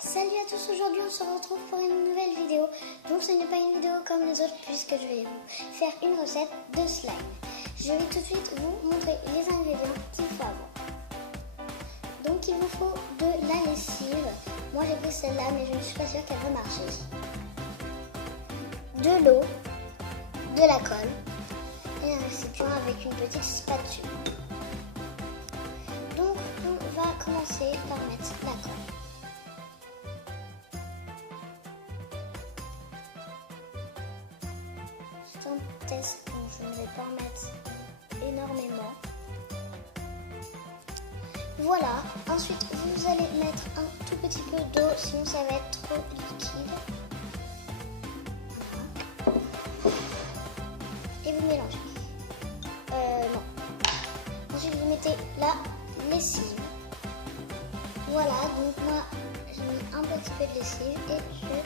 Salut à tous, aujourd'hui on se retrouve pour une nouvelle vidéo. Donc ce n'est pas une vidéo comme les autres puisque je vais vous faire une recette de slime. Je vais tout de suite vous montrer les ingrédients qu'il faut avoir. Donc il vous faut de la lessive. Moi j'ai pris celle-là mais je ne suis pas sûre qu'elle va marcher. De l'eau, de la colle et un récipient avec une petite spatule. Donc on va commencer par mettre la colle. C'est un test, donc je ne vais pas en mettre énormément. Voilà, ensuite vous allez mettre un tout petit peu d'eau, sinon ça va être trop liquide. Voilà. Et vous mélangez. Non. Ensuite vous mettez la lessive. Voilà, donc moi j'ai mis un petit peu de lessive et je vais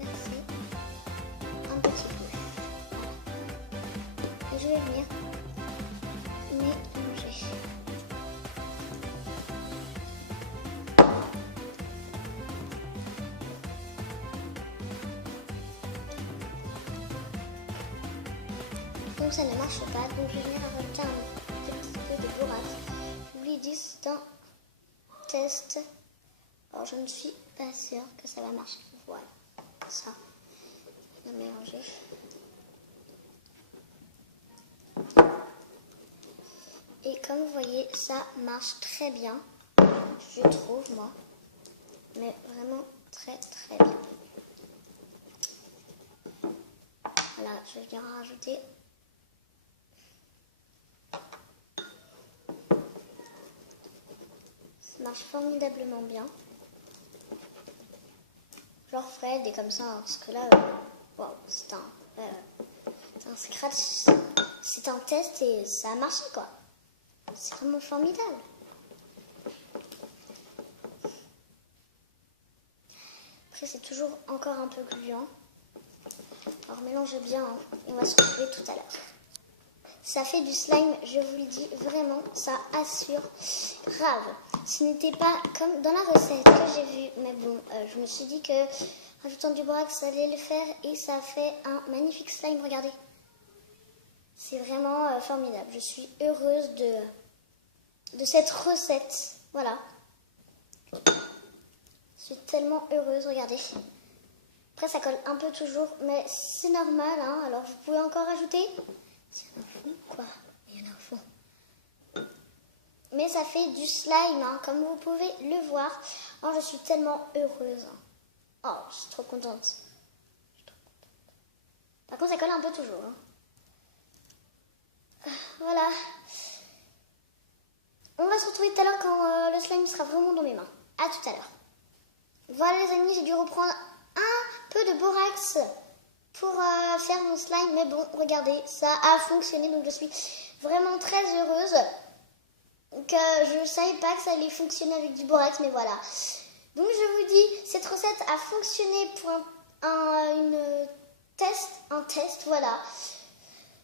verser un petit peu. Voilà. Et je vais venir mélanger. Donc ça ne marche pas, donc je vais venir rajouter un petit peu de borax. Je vous l'ai dit, c'est un test. Alors je ne suis pas sûre que ça va marcher. Voilà, ça. On va mélanger. Et comme vous voyez, ça marche très bien, je trouve moi. Mais vraiment très très bien. Voilà, je vais venir rajouter. Ça marche formidablement bien. Genre Fred et comme ça, hein, parce que là, wow, c'est un scratch, c'est un test et ça a marché quoi. C'est vraiment formidable. Après c'est toujours encore un peu gluant. Alors mélangez bien hein, et on va se retrouver tout à l'heure. Ça fait du slime, je vous le dis, vraiment, ça assure grave. Ce n'était pas comme dans la recette que j'ai vue, mais bon, je me suis dit que rajoutant du borax, ça allait le faire et ça fait un magnifique slime, regardez. C'est vraiment formidable, je suis heureuse de cette recette, voilà. Je suis tellement heureuse, regardez. Après ça colle un peu toujours, mais c'est normal, hein. Alors vous pouvez encore ajouter. Il y en a un fond, quoi. Il y en a un fond. Mais ça fait du slime, hein, comme vous pouvez le voir. Oh, je suis tellement heureuse. Oh, je suis trop contente. Par contre, ça colle un peu toujours. Hein. Voilà. On va se retrouver tout à l'heure quand le slime sera vraiment dans mes mains. À tout à l'heure. Voilà les amis, j'ai dû reprendre un peu de borax pour faire mon slime, mais bon, regardez, ça a fonctionné, donc je suis vraiment très heureuse. Que je ne savais pas que ça allait fonctionner avec du borax, mais voilà. Donc je vous dis, cette recette a fonctionné pour un test, voilà.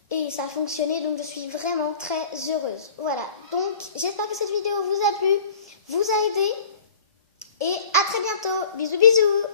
Et ça a fonctionné, donc je suis vraiment très heureuse. Voilà, donc j'espère que cette vidéo vous a plu, vous a aidé. Et à très bientôt, bisous bisous.